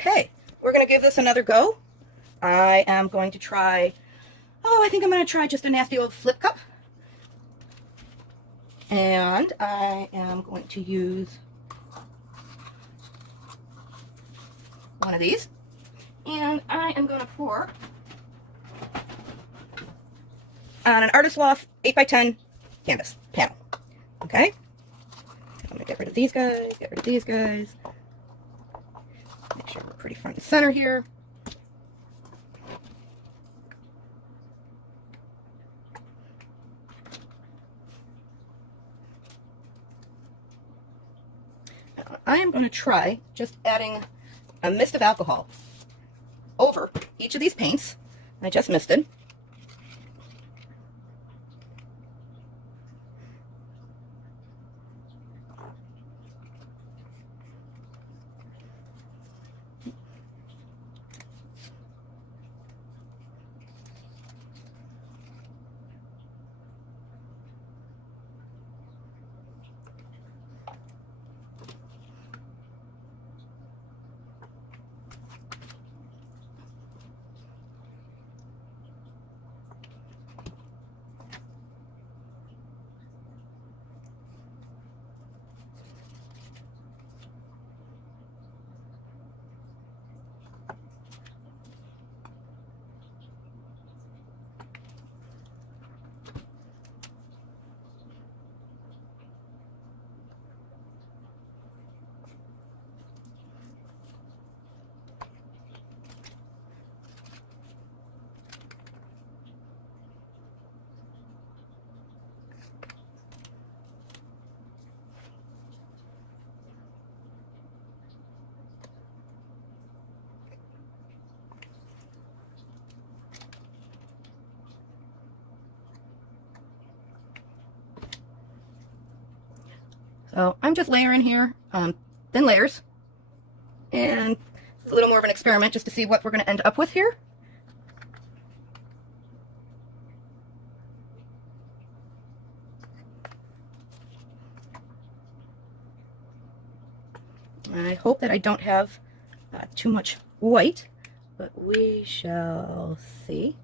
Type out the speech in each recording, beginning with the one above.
Okay, we're going to give this another go. I am going to try, I think I'm going to try just a nasty old flip cup. And I am going to use one of these. And I am going to pour on an Artist Loft 8x10 canvas panel. Okay? I'm going to get rid of these guys, get rid of these guys. Make sure we're pretty front and center here. I am going to try just adding a mist of alcohol over each of these paints. I just misted. So I'm just layering here, thin layers, and it's a little more of an experiment just to see what we're going to end up with here. I hope that I don't have too much white, but we shall see.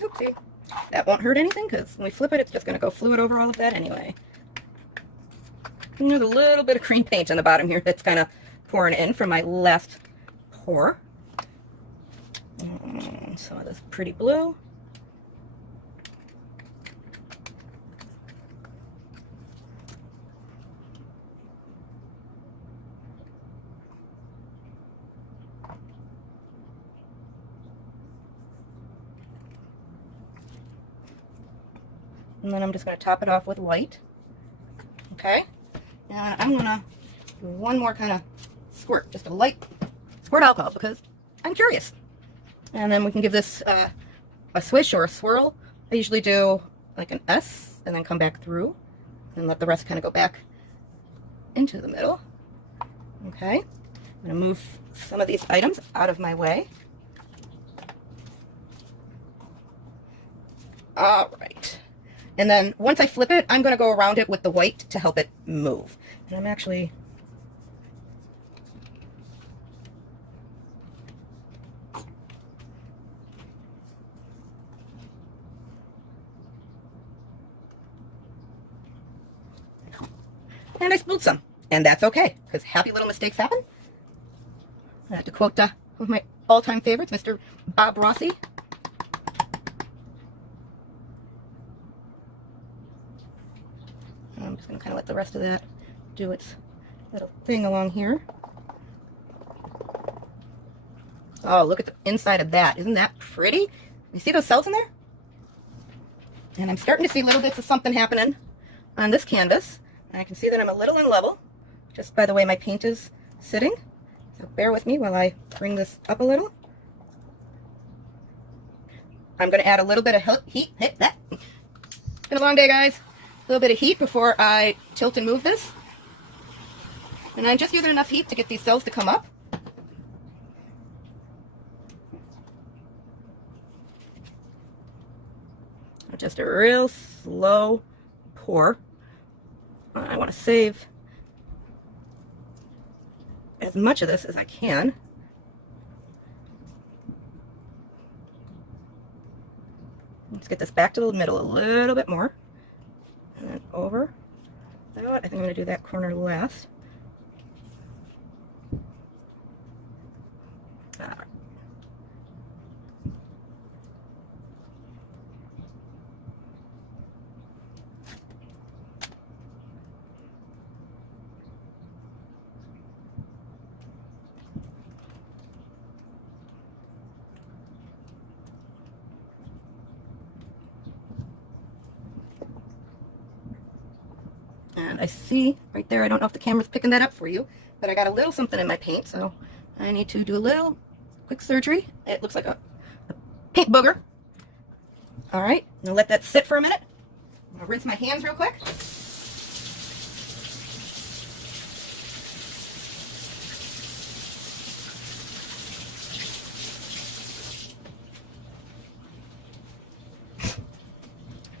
Oopsie. That won't hurt anything because when we flip it, it's just going to go fluid over all of that anyway. And there's a little bit of cream paint on the bottom here that's kind of pouring in from my last pour. Some of this pretty blue. And then I'm just going to top it off with white. Okay? And I'm going to do one more kind of squirt, just a light squirt alcohol because I'm curious. And then we can give this a swish or a swirl. I usually do like an S and then come back through and let the rest kind of go back into the middle. Okay? I'm going to move some of these items out of my way. All right. And then once I flip it, I'm going to go around it with the white to help it move. And I'm actually... And I spilled some. And that's okay, because happy little mistakes happen. I have to quote one of my all-time favorites, Mr. Bob Rossi. I'm just going to kind of let the rest of that do its little thing along here. Oh, look at the inside of that. Isn't that pretty? You see those cells in there? And I'm starting to see little bits of something happening on this canvas. And I can see that I'm a little unlevel just by the way my paint is sitting. So bear with me while I bring this up a little. I'm going to add a little bit of heat. It's been a long day, guys. A little bit of heat before I tilt and move this. And I'm just using enough heat to get these cells to come up. Just a real slow pour. I want to save as much of this as I can. Let's get this back to the middle a little bit more. And then over. You know what? I think I'm going to do that corner last. All right. And I see right there, I don't know if the camera's picking that up for you, but I got a little something in my paint, so I need to do a little quick surgery. It looks like a paint booger. All right, I'm gonna let that sit for a minute. I'm gonna rinse my hands real quick.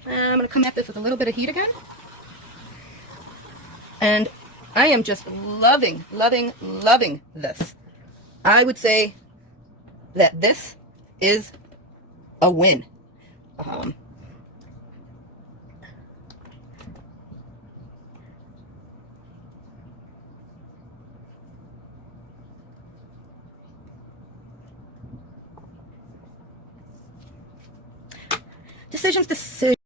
And I'm gonna come at this with a little bit of heat again. And I am just loving, loving, loving this. I would say that this is a win. Decisions.